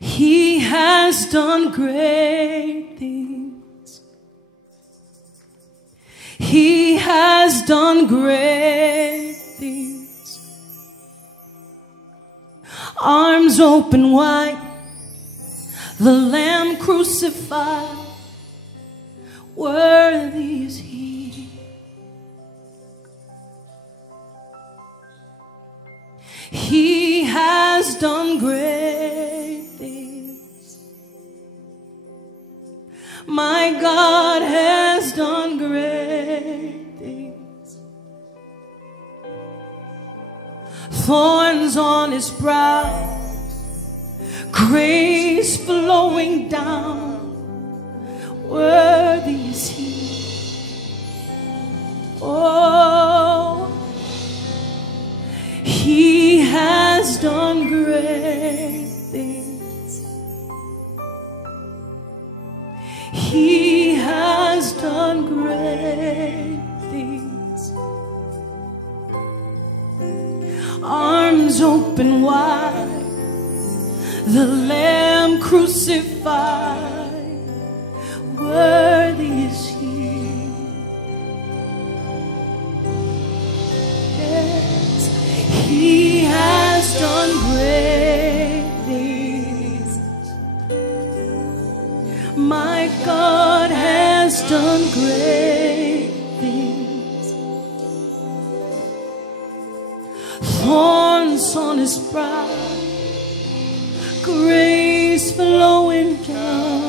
He has done great things. He has done great things. Arms open wide, the Lamb crucified, worthy is He. He has done great things. My God has done great things. Thorns on His brow, grace flowing down, worthy is He. Oh, He has done great things. He has done great things. Arms open wide, the Lamb crucified, worthy is He. Yes, He has done great things. My God has done great things. Thorns on His brow, grace flowing down,